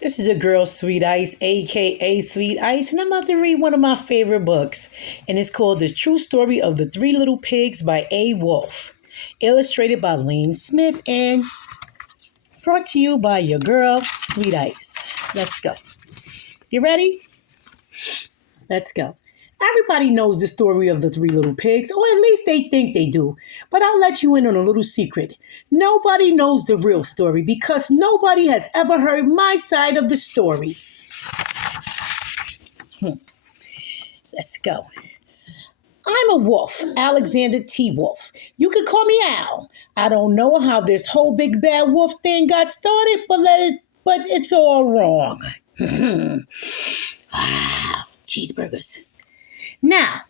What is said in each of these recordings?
This is your girl, Sweet Ice, aka Sweet Ice, and I'm about to read one of my favorite books. And it's called The True Story of the Three Little Pigs by A.Wolf, illustrated by Lane Smith, and brought to you by your girl, Sweet Ice. Let's go. You ready? Let's go. Everybody knows the story of the three little pigs, or at least they think they do. But I'll let you in on a little secret. Nobody knows the real story because nobody has ever heard my side of the story. Let's go. I'm a wolf, Alexander T. Wolf. You can call me Al. I don't know how this whole big bad wolf thing got started, but it's all wrong. Cheeseburgers. Now,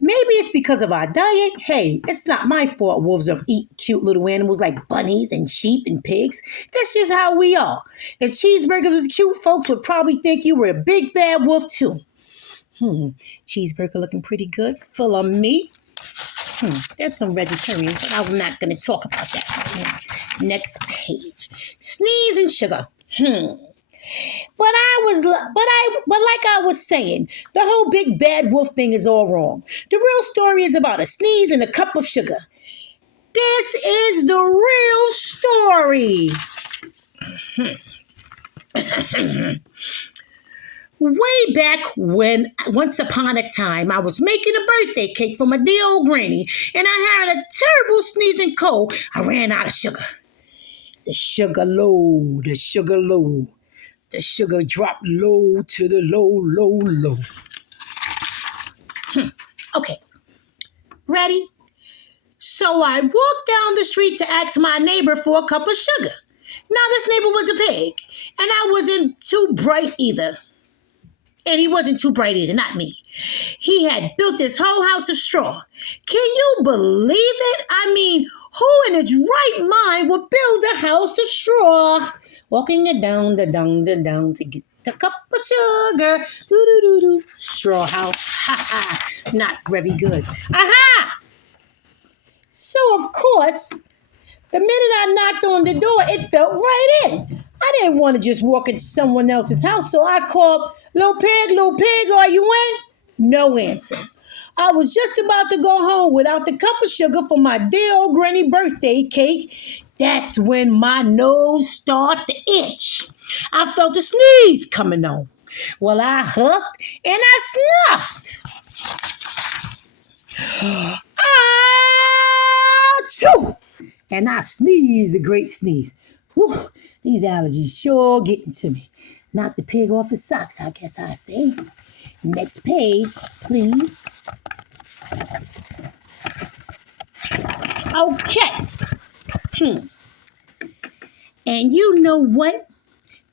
maybe it's because of our diet. Hey, it's not my fault wolves eat cute little animals like bunnies and sheep and pigs. That's just how we are. If cheeseburger was cute, folks would probably think you were a big bad wolf too. Cheeseburger looking pretty good, full of meat. There's some vegetarians, but I'm not going to talk about that right now. Next page. Sneeze and sugar. But like I was saying, the whole big bad wolf thing is all wrong. The real story is about a sneeze and a cup of sugar. This is the real story. Way back when, once upon a time, I was making a birthday cake for my dear old granny, and I had a terrible sneezing cold. I ran out of sugar. The sugar low. The sugar dropped low to the low. Okay. Ready? So I walked down the street to ask my neighbor for a cup of sugar. Now, this neighbor was a pig, and I wasn't too bright either. And he wasn't too bright either, not me. He had built this whole house of straw. Can you believe it? I mean, who in his right mind would build a house of straw? Walking it down to get a cup of sugar. Do. Straw house. Ha. Not very good. Aha! So, of course, the minute I knocked on the door, it felt right in. I didn't want to just walk into someone else's house, so I called, little pig, are you in? No answer. I was just about to go home without the cup of sugar for my dear old granny birthday cake. That's when my nose started to itch. I felt a sneeze coming on. Well, I huffed and I snuffed. Achoo! And I sneezed a great sneeze. Whew, these allergies sure getting to me. Knocked the pig off his socks, I guess I say. Next page, please. Okay. And you know what?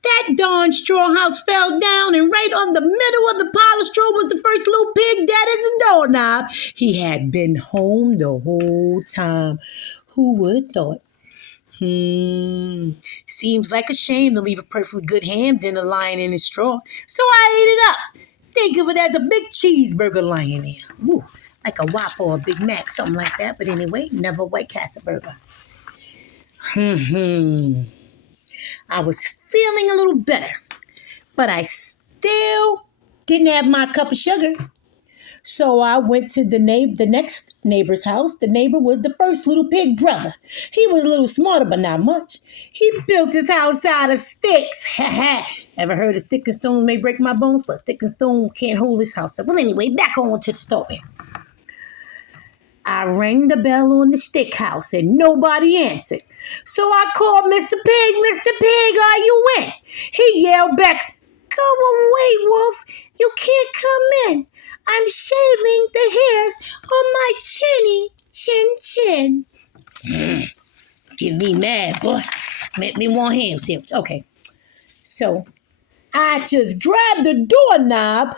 That darn straw house fell down, and right on the middle of the pile of straw was the first little pig dead as a doorknob. He had been home the whole time. Who would have thought? Seems like a shame to leave a perfectly good ham dinner lying in his straw. So I ate it up. Think of it as a big cheeseburger lying there. Ooh, like a Whopper or a Big Mac, something like that. But anyway, never a White Castle burger. I was feeling a little better, but I still didn't have my cup of sugar. So I went to the next neighbor's house. The neighbor was the first little pig brother. He was a little smarter, but not much. He built his house out of sticks. Ever heard of stick and stone may break my bones, but stick and stone can't hold this house up. Well, anyway, back on to the story. I rang the bell on the stick house and nobody answered. So I called Mr. Pig, are you in? He yelled back, go away, Wolf. You can't come in. I'm shaving the hairs on my chin. Get me mad, boy. Make me want ham sandwich. Okay. So I just grabbed the doorknob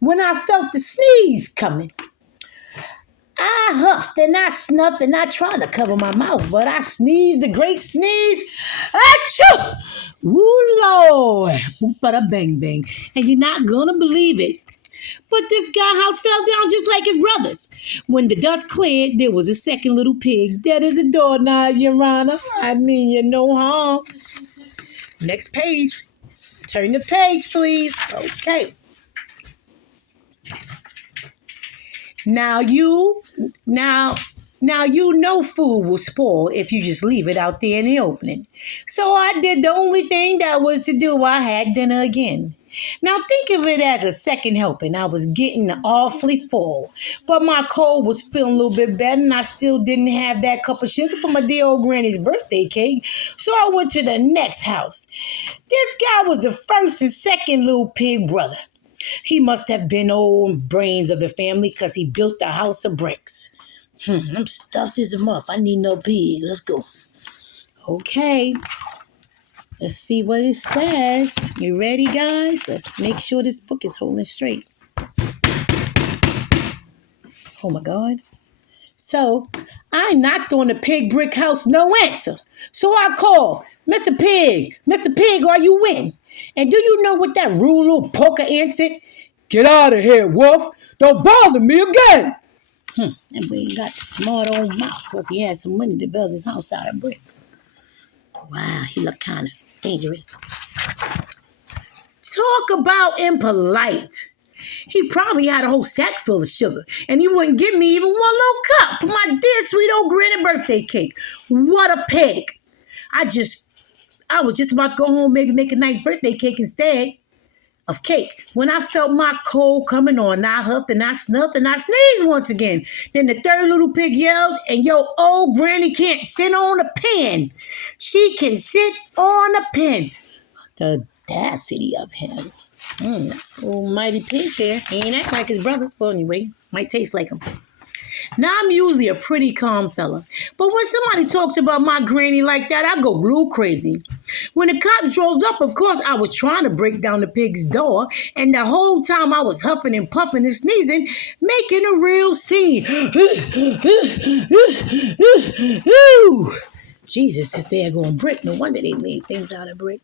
when I felt the sneeze coming. I huffed and I snuffed and I tried to cover my mouth, but I sneezed a great sneeze. Achoo! Ooh, Lord. Bada bang bang. And you're not going to believe it, but this guy house fell down just like his brothers. When the dust cleared, there was a second little pig, dead as a doorknob, Your Honor. I mean, you no harm. Next page. Turn the page, please. Okay. Now you know food will spoil if you just leave it out there in the opening. So I did the only thing that was to do. I had dinner again. Now think of it as a second helping. I was getting awfully full, but my cold was feeling a little bit better, and I still didn't have that cup of sugar for my dear old granny's birthday cake. So I went to the next house. This guy was the first and second little pig brother. He must have been old brains of the family because he built the house of bricks. I'm stuffed as a muff. I need no pig. Let's go. Okay. Let's see what it says. You ready, guys? Let's make sure this book is holding straight. Oh, my God. So, I knocked on the pig brick house. No answer. So I called, Mr. Pig. Mr. Pig, are you in? And do you know what that rude little poker answered? Get out of here, Wolf. Don't bother me again. That boy got the smart old mouth because he had some money to build his house out of brick. Wow, he looked kind of dangerous. Talk about impolite. He probably had a whole sack full of sugar, and he wouldn't give me even one little cup for my dear sweet old granny birthday cake. What a pig. I was just about to go home, maybe make a nice birthday cake instead of cake. When I felt my cold coming on, I huffed and I snuffed and I sneezed once again. Then the third little pig yelled, and your old granny can't sit on a pen. She can sit on a pen. The audacity of him. That's almighty pig there. He ain't act like his brothers. Well, anyway, might taste like him. Now, I'm usually a pretty calm fella, but when somebody talks about my granny like that, I go blue crazy. When the cops drove up, of course, I was trying to break down the pig's door, and the whole time I was huffing and puffing and sneezing, making a real scene. Jesus, this daggone brick. No wonder they made things out of brick.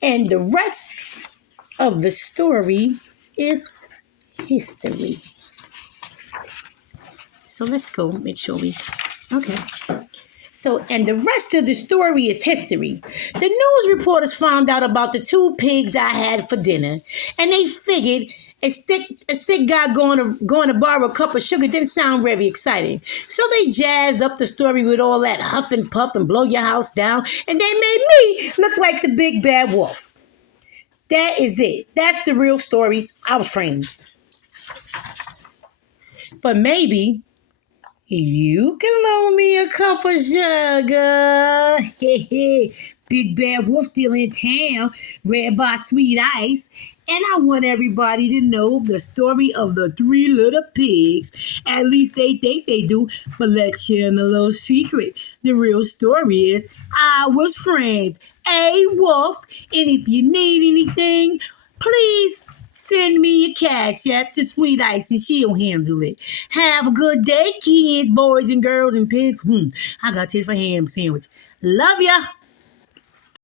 And the rest of the story is history. So let's go make sure okay. So, and the rest of the story is history. The news reporters found out about the two pigs I had for dinner, and they figured a sick guy going to borrow a cup of sugar didn't sound very exciting. So they jazzed up the story with all that huff and puff and blow your house down, and they made me look like the big bad wolf. That is it. That's the real story. I was framed. But maybe you can loan me a cup of sugar. Big bad wolf still in town, read by Sweet Ice. And I want everybody to know the story of the three little pigs. At least they think they do. But let's share a little secret. The real story is I was framed. A.Wolf. And if you need anything, please send me a cash app to Sweet Ice and she'll handle it. Have a good day, kids, boys and girls and pigs. I got taste for ham sandwich. Love ya.